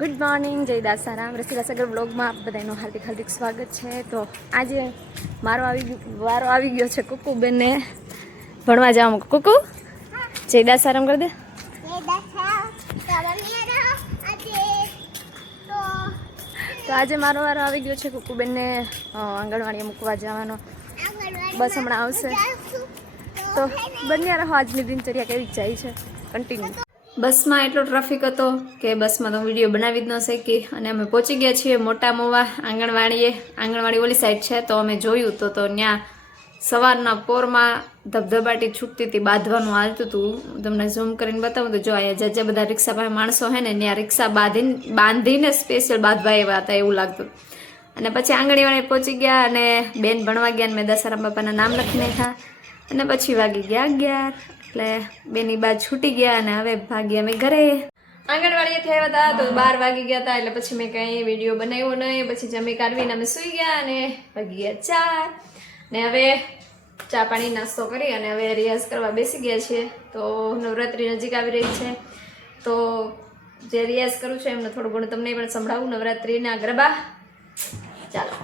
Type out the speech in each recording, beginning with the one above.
Good morning, જય દાસારામ. રસીલા સગર બ્લોગમાં આપ બધાનું હાર્દિક હાર્દિક સ્વાગત છે. તો આજે વારો આવી ગયો છે કુકુબેનને ભણવા જવાનું. કુકુ જય દાસારામ કરી દે. તો આજે મારો વારો આવી ગયો છે કુકુબેનને આંગણવાડીએ મૂકવા જવાનો. બસ હમણાં આવશે. તો બંને રહો આજની દિનચર્યા કેવી જાય છે કન્ટિન્યુ. બસમાં એટલો ટ્રાફિક હતો કે બસમાં તો વિડીયો બનાવી જ ન શકી અને અમે પહોંચી ગયા છીએ મોટા મોવા આંગણવાડીએ. આંગણવાડી ઓલી સાઈડ છે તો અમે જોયું તો ત્યાં સવારના પોરમાં ધબધબાટી છૂટતી હતી, બાંધવાનું હાલતું હતું. તમને ઝૂમ કરીને બતાવું તો જો અહીંયા જે બધા રિક્ષા પાસે માણસો છે ને ત્યાં રિક્ષા બાંધીને સ્પેશિયલ બાંધવા આવ્યા હતા એવું લાગતું. અને પછી આંગણવાડી પહોંચી ગયા અને બેન ભણવા ગયા અને મેં દસારામ બાપાના નામ લખી નાખ્યા અને પછી વાગી ગયા 11 એટલે બેની બાદ છૂટી ગયા અને હવે ભાગી અમે ઘરે. આંગણવાડીએથી આવ્યા હતા તો 12 વાગી ગયા હતા એટલે પછી મેં કંઈ વિડીયો બનાવ્યો નહીં. પછી જમી કાઢવીને અમે સૂઈ ગયા અને વાગી ગયા 4 ને હવે ચા પાણી નાસ્તો કરી અને હવે રિયાઝ કરવા બેસી ગયા છીએ. તો નવરાત્રિ નજીક આવી રહી છે તો જે રિયાઝ કરું છું એમને થોડું ઘણું તમને પણ સંભળાવું. નવરાત્રિના ગરબા ચાલો.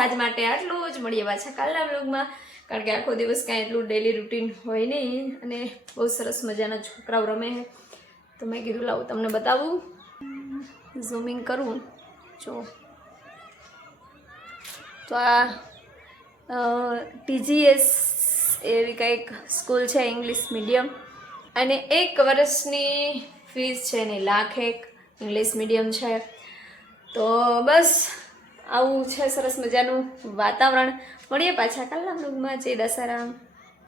આજ માટે આટલું જ. મળીએ પાછા કાલના બ્લોગમાં, કારણ કે આખો દિવસ કાંઈ એટલું ડેલી રૂટીન હોય નહીં અને બહુ સરસ મજાના છોકરાઓ રમે છે તો મેં કીધું લાવું તમને બતાવું. ઝૂમિંગ કરું જો તો આ TGS એવી કંઈક સ્કૂલ છે ઇંગ્લિશ મીડિયમ અને 1 વર્ષની ફીસ છે એની 1,01,000 ઇંગ્લિશ મીડિયમ છે. તો બસ આવું છે સરસ મજાનું વાતાવરણ. મળીએ પાછા કાલના બ્લોગમાં. જય દસારામ.